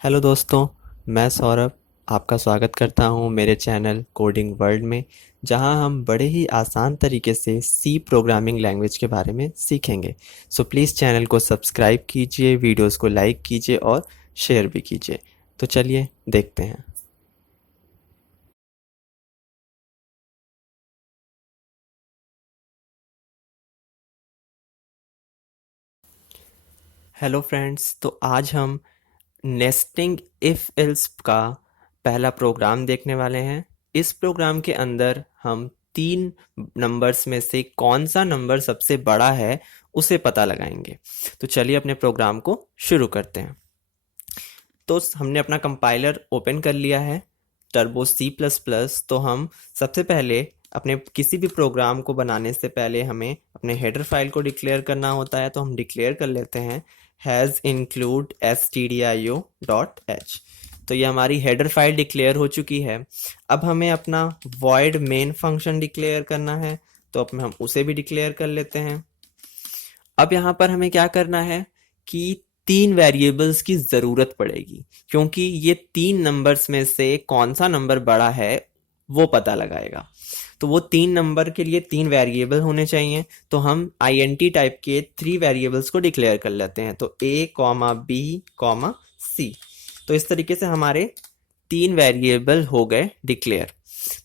Hello दोस्तों, मैं सौरभ आपका स्वागत करता हूं मेरे चैनल कोडिंग वर्ल्ड में, जहां हम बड़े ही आसान तरीके से सी प्रोग्रामिंग लैंग्वेज के बारे में सीखेंगे। सो प्लीज़ चैनल को सब्सक्राइब कीजिए, वीडियोस को लाइक कीजिए और शेयर भी कीजिए। तो चलिए देखते हैं। हेलो फ्रेंड्स, तो आज हम नेस्टिंग इफ एल्स का पहला प्रोग्राम देखने वाले हैं। इस प्रोग्राम के अंदर हम तीन नंबर्स में से कौन सा नंबर सबसे बड़ा है उसे पता लगाएंगे। तो चलिए अपने प्रोग्राम को शुरू करते हैं। तो हमने अपना कंपाइलर ओपन कर लिया है, टर्बो सी प्लस प्लस। तो हम सबसे पहले अपने किसी भी प्रोग्राम को बनाने से पहले हमें अपने हेडर फाइल को डिक्लेयर करना होता है। तो हम डिक्लेयर कर लेते हैं has include stdio dot H. तो ये हमारी हेडर फाइल डिक्लेयर हो चुकी है। अब हमें अपना void मेन फंक्शन डिक्लेयर करना है, तो अब हम उसे भी डिक्लेयर कर लेते हैं। अब यहाँ पर हमें क्या करना है कि तीन वेरिएबल्स की ज़रूरत पड़ेगी, क्योंकि ये तीन नंबर्स में से कौन सा नंबर बड़ा है वो पता लगाएगा। तो वो तीन नंबर के लिए तीन वेरिएबल होने चाहिए। तो हम INT टाइप के थ्री वेरिएबल्स को डिक्लेयर कर लेते हैं, तो A, B, C। तो इस तरीके से हमारे तीन वेरिएबल हो गए डिक्लेयर।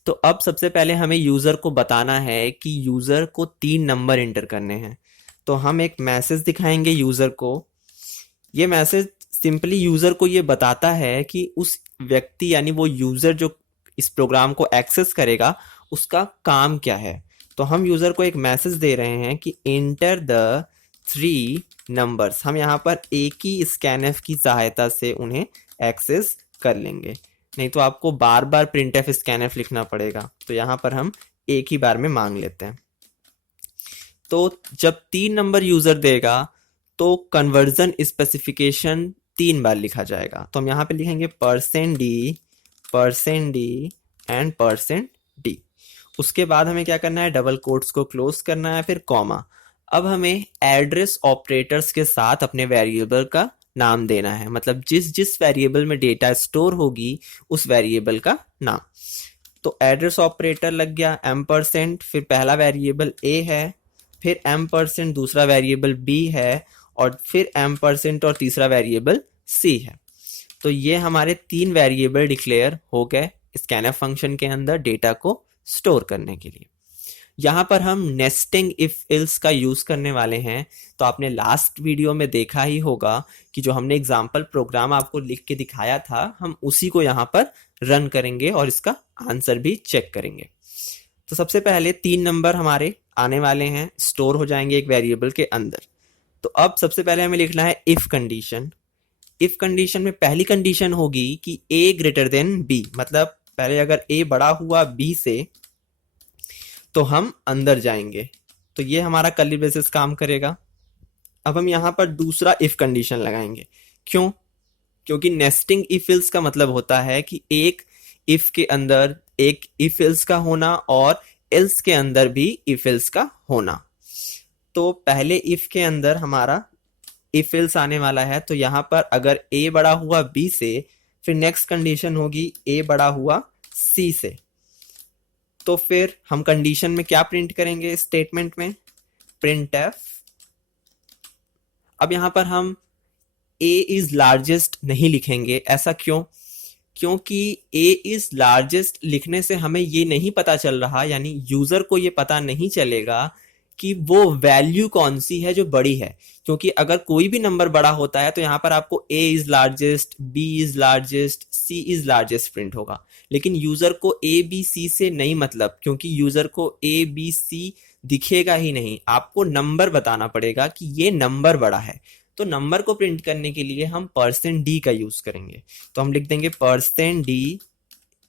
तो अब सबसे पहले हमें यूज़र को बताना है कि यूज़र को तीन नंबर इंटर करने हैं। तो हम एक मैसेज दिखाएंगे यूज़र को। ये मैसेज सिंपली यूज़र को ये बताता है कि उस व्यक्ति यानी वो यूज़र जो इस प्रोग्राम को एक्सेस करेगा उसका काम क्या है। तो हम यूज़र को एक मैसेज दे रहे हैं कि इंटर द थ्री नंबर्स। हम यहाँ पर एक ही स्कैनएफ की सहायता से उन्हें एक्सेस कर लेंगे, नहीं तो आपको बार बार प्रिंटएफ स्कैनएफ लिखना पड़ेगा। तो यहाँ पर हम एक ही बार में मांग लेते हैं। तो जब तीन नंबर यूजर देगा तो कन्वर्जन स्पेसिफिकेशन तीन बार लिखा जाएगा। तो हम यहाँ पे लिखेंगे %d एंड %d। उसके बाद हमें क्या करना है, डबल कोट्स को क्लोज करना है, फिर कॉमा। अब हमें एड्रेस ऑपरेटर्स के साथ अपने वेरिएबल का नाम देना है, मतलब जिस जिस वेरिएबल में डेटा स्टोर होगी उस वेरिएबल का नाम। तो एड्रेस ऑपरेटर लग गया %, फिर पहला वेरिएबल a है, फिर %, दूसरा वेरिएबल b है, और फिर %, और तीसरा वेरिएबल c है। तो ये हमारे तीन वेरिएबल डिक्लेयर हो गए स्कैनएफ फंक्शन के अंदर डेटा को स्टोर करने के लिए। यहाँ पर हम नेस्टिंग इफ एल्स का यूज करने वाले हैं। तो आपने लास्ट वीडियो में देखा ही होगा कि जो हमने एग्जाम्पल प्रोग्राम आपको लिख के दिखाया था, हम उसी को यहाँ पर रन करेंगे और इसका आंसर भी चेक करेंगे। तो सबसे पहले तीन नंबर हमारे आने वाले हैं, स्टोर हो जाएंगे एक वेरिएबल के अंदर। तो अब सबसे पहले हमें लिखना है इफ कंडीशन। इफ कंडीशन में पहली कंडीशन होगी कि a ग्रेटर देन b, मतलब पहले अगर a बड़ा हुआ b से तो हम अंदर जाएंगे। तो ये हमारा कर्ली ब्रेसेस काम करेगा। अब हम यहाँ पर दूसरा इफ कंडीशन लगाएंगे। क्यों? क्योंकि नेस्टिंग इफ एल्स का मतलब होता है कि एक इफ के अंदर एक इफ एल्स का होना और एल्स के अंदर भी इफ एल्स का होना। तो पहले इफ के अंदर हमारा इफ एल्स आने वाला है, तो यहाँ पर अगर a बड़ा हुआ b से, फिर नेक्स्ट कंडीशन होगी a बड़ा हुआ c से। तो फिर हम कंडीशन में क्या प्रिंट करेंगे, स्टेटमेंट में प्रिंट एफ। अब यहां पर हम a इज लार्जेस्ट नहीं लिखेंगे। ऐसा क्यों? क्योंकि a इज लार्जेस्ट लिखने से हमें ये नहीं पता चल रहा, यानी यूजर को ये पता नहीं चलेगा कि वो वैल्यू कौन सी है जो बड़ी है। क्योंकि अगर कोई भी नंबर बड़ा होता है तो यहाँ पर आपको a is largest, b is largest, c is largest print होगा। लेकिन यूजर को a b c से नहीं मतलब, क्योंकि यूजर को a b c दिखेगा ही नहीं। आपको नंबर बताना पड़ेगा कि ये नंबर बड़ा है। तो नंबर को प्रिंट करने के लिए हम %d का यूज करेंगे। तो हम लिख देंगे %d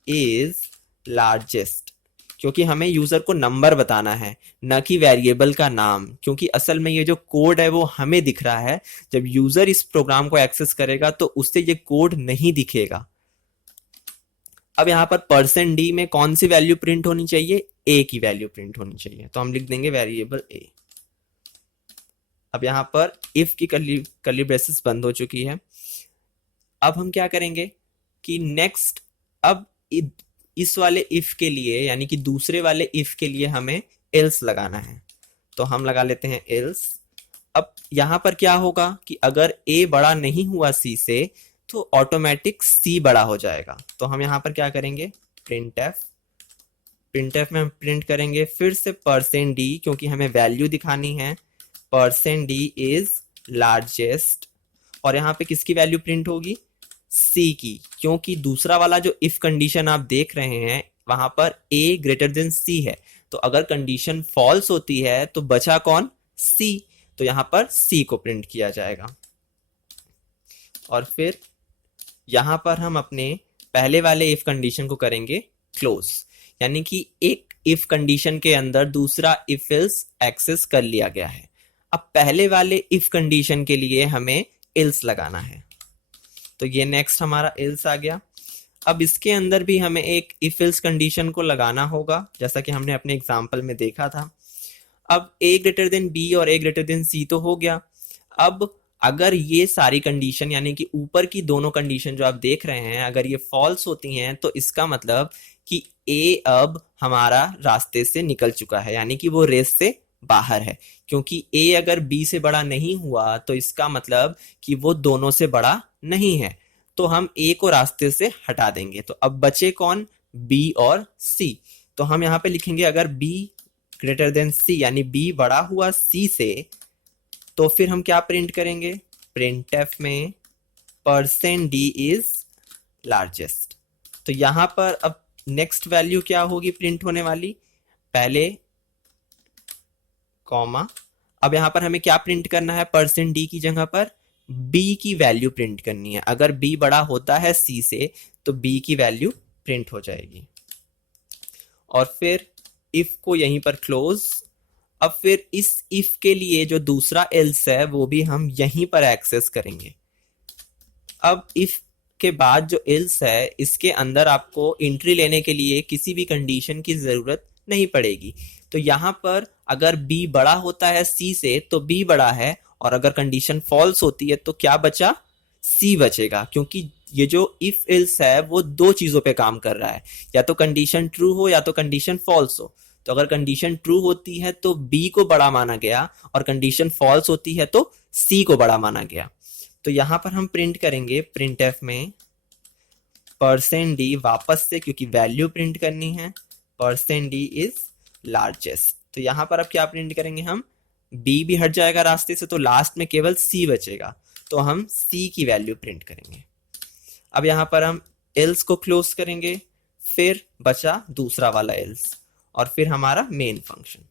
इज लार्जेस्ट, क्योंकि हमें यूजर को नंबर बताना है, न कि वेरिएबल का नाम। क्योंकि असल में ये जो कोड है वो हमें दिख रहा है, जब यूजर इस प्रोग्राम को एक्सेस करेगा तो उससे ये कोड नहीं दिखेगा। अब यहाँ पर %d में कौन सी वैल्यू प्रिंट होनी चाहिए, a की वैल्यू प्रिंट होनी चाहिए। तो हम लिख देंगे वेरिएबल a। अब यहाँ पर इफ की कर्ली ब्रेसेस बंद हो चुकी है। अब हम क्या करेंगे कि नेक्स्ट, अब इस वाले इफ के लिए यानी कि दूसरे वाले इफ के लिए हमें एल्स लगाना है। तो हम लगा लेते हैं एल्स। अब यहां पर क्या होगा कि अगर ए बड़ा नहीं हुआ सी से तो ऑटोमेटिक सी बड़ा हो जाएगा। तो हम यहां पर क्या करेंगे, प्रिंट एफ, प्रिंट एफ में हम प्रिंट करेंगे फिर से परसेंट डी, क्योंकि हमें वैल्यू दिखानी है, परसेंट डी इज लार्जेस्ट। और यहाँ पे किसकी वैल्यू प्रिंट होगी, सी की, क्योंकि दूसरा वाला जो इफ कंडीशन आप देख रहे हैं वहां पर ए ग्रेटर देन सी है। तो अगर कंडीशन फॉल्स होती है तो बचा कौन, सी। तो यहां पर सी को प्रिंट किया जाएगा। और फिर यहां पर हम अपने पहले वाले इफ कंडीशन को करेंगे क्लोज, यानी कि एक इफ कंडीशन के अंदर दूसरा इफ एल्स एक्सेस कर लिया गया है। अब पहले वाले इफ कंडीशन के लिए हमें एल्स लगाना है। तो ये नेक्स्ट हमारा एल्स आ गया। अब इसके अंदर भी हमें एक इफ एल्स कंडीशन को लगाना होगा, जैसा कि हमने अपने एग्जांपल में देखा था। अब a ग्रेटर देन b और a ग्रेटर देन c तो हो गया। अब अगर ये सारी कंडीशन यानी कि ऊपर की दोनों कंडीशन जो आप देख रहे हैं अगर ये फॉल्स होती हैं तो इसका मतलब कि a अब हमारा रास्ते से निकल चुका है, यानी कि वो रेस से बाहर है। क्योंकि a अगर b से बड़ा नहीं हुआ तो इसका मतलब कि वो दोनों से बड़ा नहीं है। तो हम a को रास्ते से हटा देंगे। तो अब बचे कौन, b और c। तो हम यहाँ पे लिखेंगे अगर b ग्रेटर देन सी यानी बी बड़ा हुआ सी से, तो फिर हम क्या प्रिंट करेंगे, प्रिंट एफ में परसेंट डी इज लार्जेस्ट। तो यहां पर अब नेक्स्ट वैल्यू क्या होगी प्रिंट होने वाली, पहले कॉमा, अब यहां पर हमें क्या प्रिंट करना है, परसेंट डी की जगह पर बी की वैल्यू प्रिंट करनी है। अगर बी बड़ा होता है सी से तो बी की वैल्यू प्रिंट हो जाएगी। और फिर इफ को यहीं पर क्लोज। अब फिर इस इफ के लिए जो दूसरा एल्स है वो भी हम यहीं पर एक्सेस करेंगे। अब इफ के बाद जो एल्स है इसके अंदर आपको एंट्री लेने के लिए किसी भी कंडीशन की जरूरत नहीं पड़ेगी। तो यहां पर अगर b बड़ा होता है c से तो b बड़ा है, और अगर कंडीशन फॉल्स होती है तो क्या बचा, c बचेगा। क्योंकि ये जो इफ एल्स है वो दो चीजों पे काम कर रहा है, या तो कंडीशन ट्रू हो या तो कंडीशन फॉल्स हो। तो अगर कंडीशन ट्रू होती है तो b को बड़ा माना गया, और कंडीशन फॉल्स होती है तो c को बड़ा माना गया। तो यहां पर हम प्रिंट करेंगे प्रिंट एफ में परसेंट डी वापस से, क्योंकि वैल्यू प्रिंट करनी है, परसेंट डी इज लार्जेस्ट। तो यहां पर अब क्या प्रिंट करेंगे हम, b भी हट जाएगा रास्ते से तो लास्ट में केवल c बचेगा। तो हम c की वैल्यू प्रिंट करेंगे। अब यहां पर हम एल्स को क्लोज करेंगे, फिर बचा दूसरा वाला एल्स, और फिर हमारा मेन फंक्शन।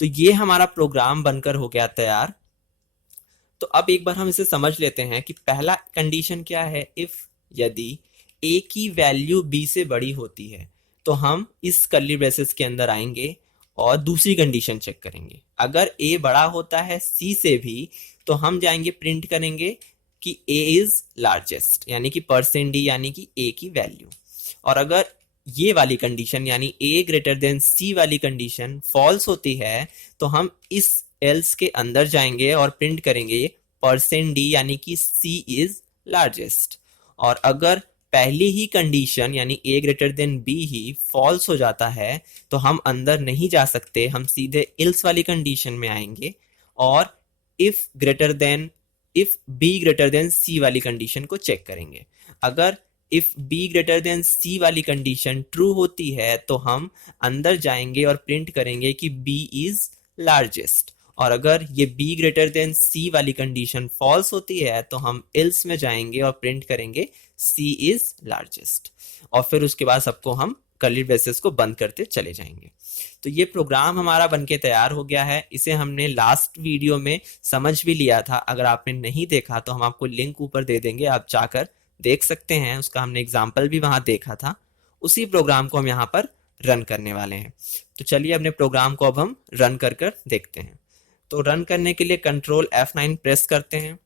तो ये हमारा प्रोग्राम बनकर हो गया तैयार। तो अब एक बार हम इसे समझ लेते हैं कि पहला कंडीशन क्या है, इफ यदि a की वैल्यू b से बड़ी होती है तो हम इस कर्ली ब्रेसेस के अंदर आएंगे और दूसरी कंडीशन चेक करेंगे। अगर a बड़ा होता है c से भी तो हम जाएंगे प्रिंट करेंगे कि a इज लार्जेस्ट, यानी कि परसेंट d यानी कि a की वैल्यू। और अगर ये वाली कंडीशन यानी a ग्रेटर देन c वाली कंडीशन फॉल्स होती है तो हम इस एल्स के अंदर जाएंगे और प्रिंट करेंगे परसेंट d यानी कि c इज लार्जेस्ट। और अगर पहली ही कंडीशन यानी a ग्रेटर देन b ही फॉल्स हो जाता है तो हम अंदर नहीं जा सकते, हम सीधे एल्स वाली कंडीशन में आएंगे और if b greater than c वाली कंडीशन को चेक करेंगे। अगर if b greater than c वाली कंडीशन ट्रू होती है तो हम अंदर जाएंगे और प्रिंट करेंगे कि b इज लार्जेस्ट। और अगर ये b ग्रेटर देन c वाली कंडीशन फॉल्स होती है तो हम एल्स में जाएंगे और प्रिंट करेंगे c इज लार्जेस्ट। और फिर उसके बाद सबको हम कर्ली ब्रेसेस को बंद करते चले जाएंगे। तो ये प्रोग्राम हमारा बनके तैयार हो गया है। इसे हमने लास्ट वीडियो में समझ भी लिया था, अगर आपने नहीं देखा तो हम आपको लिंक ऊपर दे देंगे, आप जाकर देख सकते हैं। उसका हमने एग्जाम्पल भी वहां देखा था। उसी प्रोग्राम को हम यहाँ पर रन करने वाले हैं। तो चलिए अपने प्रोग्राम को अब हम रन कर देखते हैं। तो रन करने के लिए कंट्रोल F9 प्रेस करते हैं।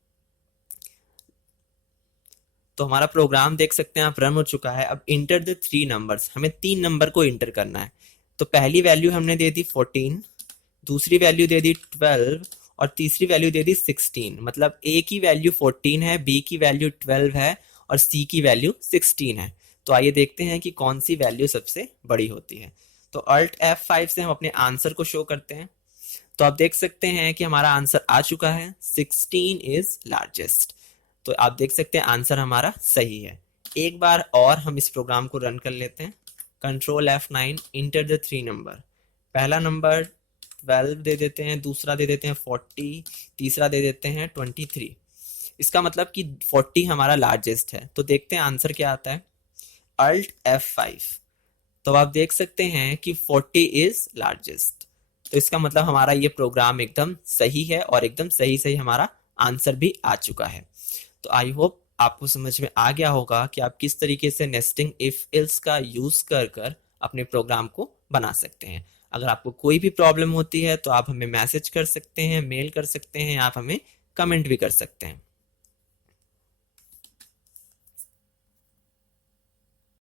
तो हमारा प्रोग्राम देख सकते हैं आप रन हो चुका है। अब इंटर द 3 नंबर्स, हमें 3 नंबर को इंटर करना है। तो पहली वैल्यू हमने दे दी 14, दूसरी वैल्यू दे दी 12 और तीसरी वैल्यू दे दी 16। मतलब a की वैल्यू 14 है, b की वैल्यू 12 है और C की वैल्यू 16 है। तो आइए देखते हैं कि कौन सी वैल्यू सबसे बड़ी होती है। तो Alt F5 से हम अपने आंसर को शो करते हैं। तो आप देख सकते हैं कि हमारा आंसर आ चुका है, 16 इज लार्जेस्ट। तो आप देख सकते हैं आंसर हमारा सही है। एक बार और हम इस प्रोग्राम को रन कर लेते हैं। Control F9, enter the 3 number. पहला नंबर 12 दे देते हैं, दूसरा दे देते हैं 40, तीसरा दे देते हैं 23। इसका मतलब कि 40 हमारा लार्जेस्ट है। तो देखते हैं आंसर क्या आता है। Alt F5। तो आप देख सकते हैं कि 40 इज लार्जेस्ट। तो इसका मतलब हमारा ये प्रोग्राम एकदम सही है और एकदम सही सही हमारा आंसर भी आ चुका है। तो आई होप आपको समझ में आ गया होगा कि आप किस तरीके से नेस्टिंग इफ एल्स का यूज कर कर अपने प्रोग्राम को बना सकते हैं। अगर आपको कोई भी प्रॉब्लम होती है तो आप हमें मैसेज कर सकते हैं, मेल कर सकते हैं, आप हमें कमेंट भी कर सकते हैं।